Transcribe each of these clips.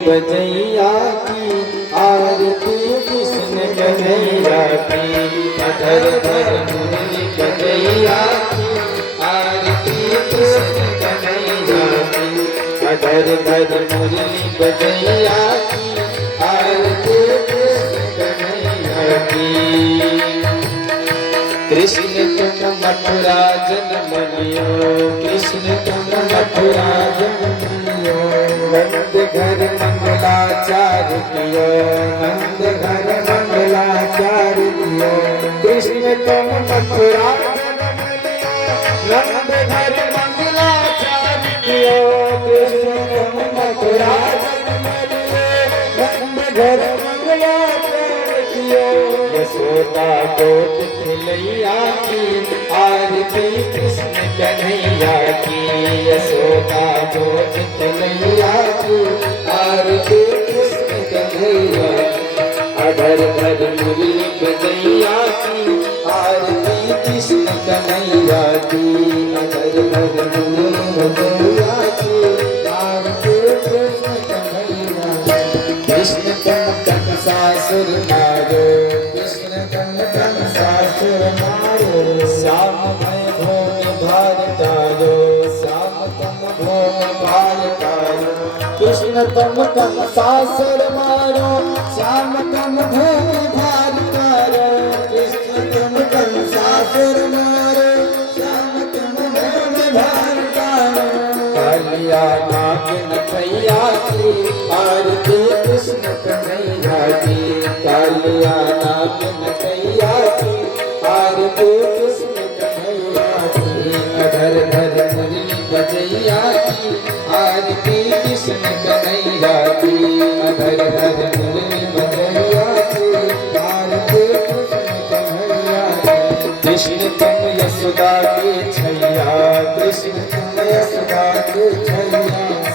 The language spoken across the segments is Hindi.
बजैया की आरती कृष्ण कन्हैया की। अधर धर मुरली बजैया की आरती कृष्ण कन्हैया की। अधर धर मुरली बजैया की आरती कृष्ण कन्हैया की। कृष्ण तुम मथुरा जन्म लियो, कृष्ण तुम मथुरा जन्म लियो। नंद घर मंगलाचार्य कियो, नंद घर मंगलाचार्य कियो। कृष्ण तुम मथुरा जन्म लियो, नंद घर मंगलाचार्य कियो। कृष्ण तुम मथुरा जन्म लियो, नंद घर मंगलाचार्य कियो। यशोदा गोद खिलैया की आरती कृष्ण कन्हैया की। यशोदा गोद खिलैया की आरती कृष्ण कन्हैया की। अधर धर मुरली बजैया की आरती कृष्ण कन्हैया की। अधर धर मुरली बजैया की आरती कृष्ण कन्हैया की। कृष्ण तुम कंसासुर मारो, कृष्ण तुम कंसासुर मारो। श्याम मैं भूमि भार तारो, श्याम तुम भूमि भार तारो। कृष्ण तुम कंसासुर मारो, श्याम तुम भूमि भार तारो। कृष्ण तुम कंसासुर मारो, श्याम तुम भूमि भार तारो। कालिया नागिन कैया की आरती कृष्ण कन्हैया की। कालिया नागिन कैया की आरती कृष्ण कन्हैया की। अधर धर मुरली बजैया की आरती कृष्ण कन्हैया की। अधर धर मुरली बजैया की आरती कृष्ण कन्हैया की। कृष्ण तुम यशोदा के छैया, कृष्ण तुम यशोदा के छैया।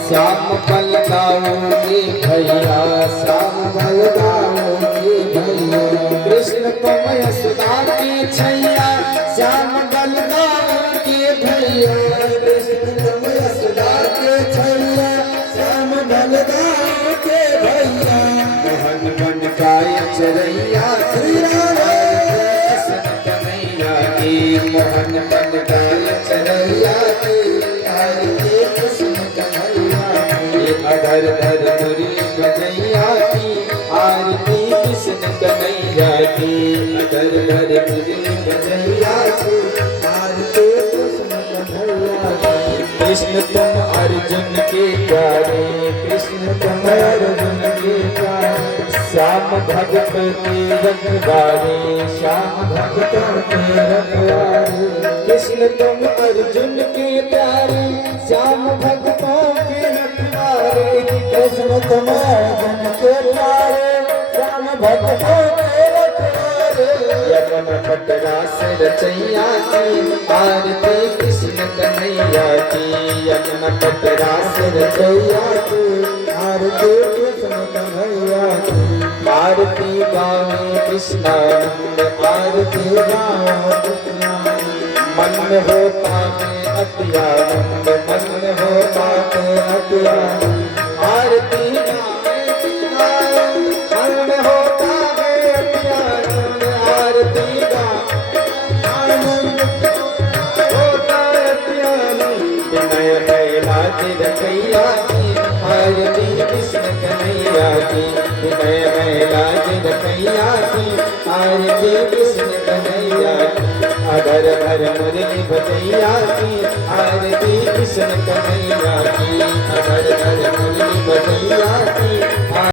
श्याम बलदाओगे भैया, श्याम बलदाओगे भैया। कृष्ण तुम यशोदा के छैया, श्याम बलदाओगे भैया। कृष्ण तुम यशोदा के छैया, श्याम बलदाओगे भैया। मोहन मन गाय चरैया श्री राम कृष्ण कन्हैया की। मोहन मन गाय चरैया की आरती कृष्ण कन्हैया की। अधर धर मुरली बजैया की आरती कृष्ण कन्हैया की। अधर धर मुरली बजैया की आरती कृष्ण कन्हैया की। कृष्ण तुम अर्जुन के प्यारे, कृष्ण तुम अर्जुन के प्यारे। श्याम भगत के रखवारे, श्याम भगत के रखवारे। कृष्ण तुम अर्जुन के प्यारे, श्याम भगतों के रखवारे। कृष्ण तुम अर्जुन के प्यारे, श्याम भगतों के रखवारे। यमन पटरा से रचैया की आरती कृष्ण कन्हैया की। यमन पटरा से रचैया की आरती कृष्ण कन्हैया की। आरती गावे कृष्णानंद, आरती गावे कृष्णानंद। मन होता है अत्यानंद, मन होता है अत्यानंद। आरती गावे कृष्णानंद, मन होता है अत्यानंद। आरती गावे आनंद होता है अत्यानंद। विनय कैलाश रचैया की आरती कृष्ण कन्हैया की। विनय कैलाश रचैया की आरती कृष्ण कन्हैया की। अधर धर मुरली बजैया की आरती कृष्ण कन्हैया की। अधर धर मुरली बजैया की